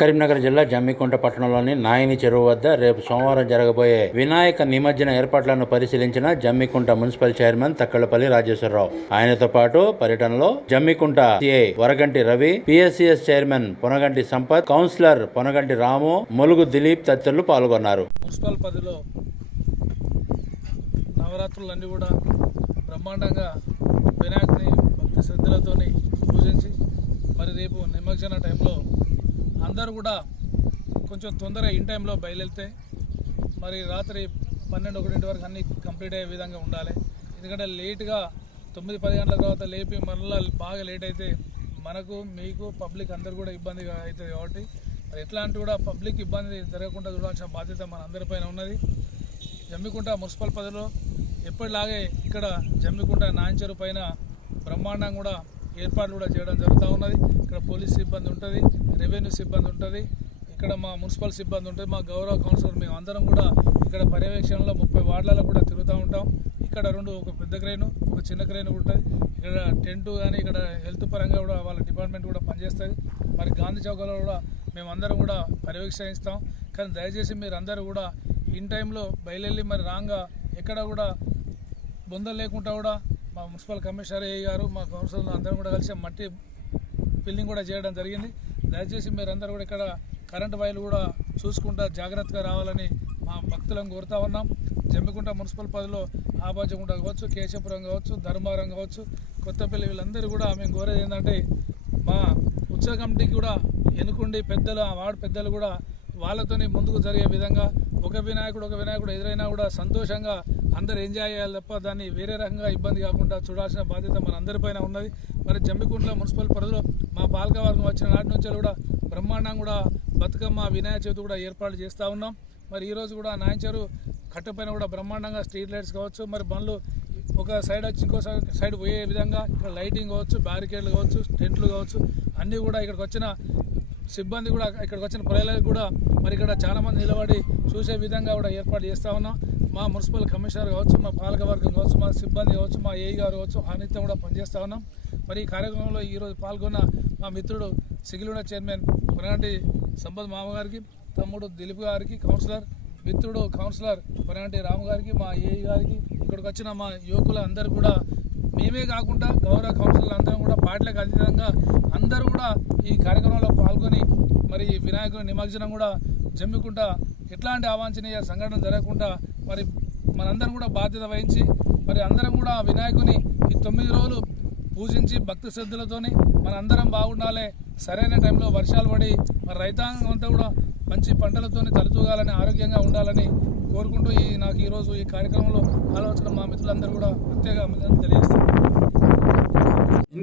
కరీంనగర్ జిల్లా జమ్మికుంట పట్టణంలోని నాయని చెరువు వద్ద రేపు సోమవారం జరగబోయే వినాయక నిమజ్జన ఏర్పాట్లను పరిశీలించిన జమ్మికుంట మున్సిపల్ చైర్మన్ తక్కలపల్లి రాజేశ్వరరావు. ఆయనతో పాటు పర్యటనలో Jammikunta CI Varaganti Ravi PSCS chairman Ponaganti Sampath councillor Ponaganti Ramu Mulugu Dilip తదితరులు పాల్గొన్నారు. మున్సిపల్ పదిలో నవరాత్రులన్నీ కూడా బ్రహ్మాండంగా వినాయకుని భక్తి శ్రద్ధలతోని పూజించి మరి రేపు నిమజ్జన టైంలో అందరూ కూడా కొంచెం తొందరగా ఇన్ టైంలో బయలుదేరితే మరి రాత్రి పన్నెండు ఒకటింటి వరకు అన్నీ కంప్లీట్ అయ్యే విధంగా ఉండాలి. ఎందుకంటే లేట్గా తొమ్మిది పది గంటల తర్వాత లేపి మరలా బాగా లేట్ అయితే మనకు మీకు పబ్లిక్ అందరు కూడా ఇబ్బంది అవుతుంది కాబట్టి మరి ఎట్లాంటి కూడా పబ్లిక్ ఇబ్బంది జరగకుండా చూడాల్సిన బాధ్యత మన అందరిపైన ఉన్నది. జమ్మికుంట మున్సిపల్ పదిలో ఎప్పటిలాగే ఇక్కడ జమ్మికుంట నాంచెరు పైన బ్రహ్మాండం కూడా ఏర్పాట్లు కూడా చేయడం జరుగుతూ ఉన్నది. ఇక్కడ పోలీస్ సిబ్బంది ఉంటుంది. రెవెన్యూ సిబ్బంది ఉంటుంది. ఇక్కడ మా మున్సిపల్ సిబ్బంది ఉంటుంది. మా గౌరవ కౌన్సిలర్ మేము అందరం కూడా ఇక్కడ పర్యవేక్షణలో ముప్పై వార్డులలో కూడా తిరుగుతూ ఉంటాం. ఇక్కడ రెండు ఒక పెద్ద క్రేను ఒక చిన్న క్రైను ఉంటుంది. ఇక్కడ టెంట్ కానీ ఇక్కడ హెల్త్ పరంగా కూడా వాళ్ళ డిపార్ట్మెంట్ కూడా పనిచేస్తుంది. మరి గాంధీ చౌకలో కూడా మేమందరం కూడా పర్యవేక్షిస్తాం కానీ దయచేసి మీరందరూ కూడా ఇన్ టైంలో బయలుదేరి మరి రాంగా ఎక్కడ కూడా బొందలు లేకుండా కూడా మా మున్సిపల్ కమిషనర్ ఏ గారు మా కౌన్సిలర్ అందరం కూడా కలిసి మట్టి ఫిల్లింగ్ కూడా చేయడం జరిగింది. దయచేసి మీరందరూ కూడా ఇక్కడ కరెంటు వైర్లు కూడా చూసుకుంటా జాగ్రత్తగా రావాలని మా భక్తులను కోరుతా ఉన్నాం. జమ్మికుంట మున్సిపల్ పదిలో ఆబాజగుంట కావచ్చు కేశపురం కావచ్చు ధర్మారం కావచ్చు కొత్తపల్లి వీళ్ళందరూ కూడా మేము కోరేది ఏంటంటే మా ఉత్సవ కమిటీకి కూడా ఎన్నుకుండి పెద్దలు ఆ వార్డు పెద్దలు కూడా వాళ్ళతోనే ముందుకు జరిగే విధంగా ఒక వినాయకుడు ఒక వినాయకుడు ఎదురైనా కూడా సంతోషంగా అందరు ఎంజాయ్ చేయాలి తప్ప దాన్ని వేరే రకంగా ఇబ్బంది కాకుండా చూడాల్సిన బాధ్యత మన అందరిపైన ఉన్నది. మరి జమ్మికుంట్ల మున్సిపల్ పరిధిలో మా పాలకవర్గం వచ్చిన నాటి నుంచి కూడా బ్రహ్మాండం కూడా బతుకమ్మ వినాయక చవితి కూడా ఏర్పాటు చేస్తూ ఉన్నాం. మరి ఈరోజు కూడా నాయంచారు కట్టపైన కూడా బ్రహ్మాండంగా స్ట్రీట్ లైట్స్ కావచ్చు మరి బండ్లు ఒక సైడ్ వచ్చి ఇంకో సైడ్ సైడ్ పోయే విధంగా ఇక్కడ లైటింగ్ కావచ్చు బ్యారికేడ్లు కావచ్చు టెంట్లు కావచ్చు. అన్నీ కూడా ఇక్కడికి వచ్చిన సిబ్బంది కూడా ఇక్కడికి వచ్చిన ప్రజలకు కూడా మరి ఇక్కడ చాలామంది నిలబడి చూసే విధంగా కూడా ఏర్పాటు చేస్తూ ఉన్నాం. మా మున్సిపల్ కమిషనర్ కావచ్చు మా పాలకవర్గం కావచ్చు మా సిబ్బంది కావచ్చు మా ఏఈ గారు కావచ్చు ఆనిత్యం కూడా పనిచేస్తూ ఉన్నాం. మరి ఈ కార్యక్రమంలో ఈరోజు పాల్గొన్న మా మిత్రుడు సిగిలుడ చైర్మన్ కొనగంటి సంపద్ మామగారికి తమ్ముడు దిలీప్ గారికి కౌన్సిలర్ మిత్రుడు కౌన్సిలర్ కొనగంటి రాము గారికి మా ఏఈ గారికి ఇక్కడికి వచ్చిన మా యువకులు అందరూ కూడా మేమే కాకుండా గౌరవ కౌన్సిలర్ అందరం కూడా పార్టీలకు అతీతంగా అందరూ కూడా ఈ కార్యక్రమంలో పాల్గొని మరి ఈ వినాయకుని నిమజ్జనం కూడా జమ్ముకుంటా ఎట్లాంటి అవాంఛనీయ సంఘటన జరగకుండా మరి మనందరం కూడా బాధ్యత వహించి మరి అందరం కూడా వినాయకుని ఈ తొమ్మిది రోజులు పూజించి భక్తి శ్రద్ధలతోని మనందరం బాగుండాలి. సరైన టైంలో వర్షాలు పడి మరి రైతాంగం అంతా కూడా మంచి పంటలతోని తలతూగాలని ఆరోగ్యంగా ఉండాలని కోరుకుంటూ ఈ నాకు ఈరోజు ఈ కార్యక్రమంలో ఆలోచన మా మిత్రులందరూ కూడా ప్రత్యేక తెలియజేస్తాను